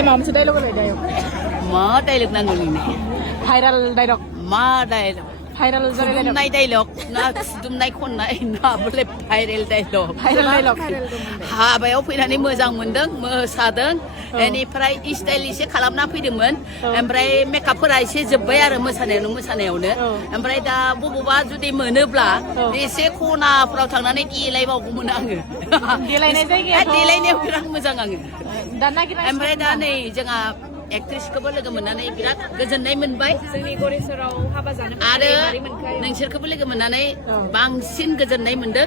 दे माबा मोनसे डायलग होलाय डायलग मा डायलग नांगौ नोंनो भाइराल डायलग मा डायलग भाइराल जालाय खुदुमनाय डायलग ना खुदुमनाय खननाय ना बले भाइरेल डायलग भाइराल डायलग हाबायाव फैनानै मोजां मोनदों मोसादों बेनिफ्राय स्टाइल एसे खालामना फैदोंमोन ओमफ्राय मेकआपफोरा एसे जोब्बाय आरो मोसानायावनो ओमफ्राय दा बबावबा जुदि मोनोब्ला एसे खनाफ्राव थांनानै देलायबावगौमोन आङो देलायनाय जायगाया देलायनायाव बिराद मोजां आङो दा नागिरना ओमफ्राय दा नै जोंहा एक्ट्रेसखौबो लोगो मोननानै बिराद गोजोननाय मोनबाय जोंनि गरेस्वराव हाबा जानो आरो नोंसोरखौबो लोगो मोननानै बांसिन गोजोननाय मोनदों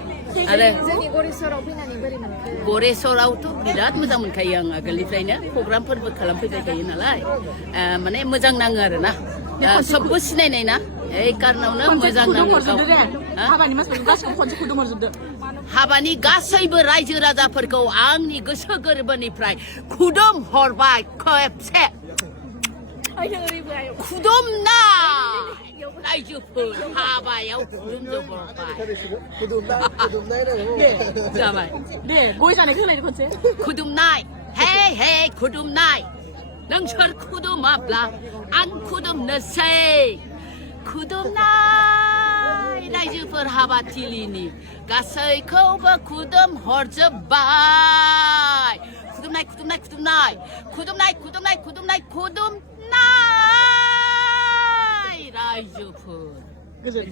आरो जोंनि गरेस्वराव फैनानै बोरै मोनखो गरेस्वरावथ' बिराद मोजां मोनखायो आं आगोलनिफ्रायनो प्रग्रामफोरबो खालामफैबाय थायो नालाय माने मोजां नाङो आरोना सबबो सिनायनाय ना এই कारनावनो मोजां नाङो हाबानि मानसिफोरखौ गासिबो खनसे खुदुमहरजोबदो हाबानि गासैबो रायजो राजाफोरखौ आंनि गोसो गोरबोनिफ्राय खुदुम हरबाय खेबसे खुदुमनाय रायजोफोर हाबायाव खुदुमजोबहरबाय जाबाय दे गय जानायखौ होलायदो खनसे खुदुमनाय हे हे खुदुमनाय नोंसोर खुदुमाब्ला आं खुदुमनोसै खुदुमनाय रायजोफोर हाबाथिलिनि गासैखौबो खुदुम हरजोब्बाय खुदुमनाय खुदुमनाय खुदुमनाय खुदुमनाय खुदुमनाय खुदुमनाय खुदुमनाय रायजोफोर गोजोन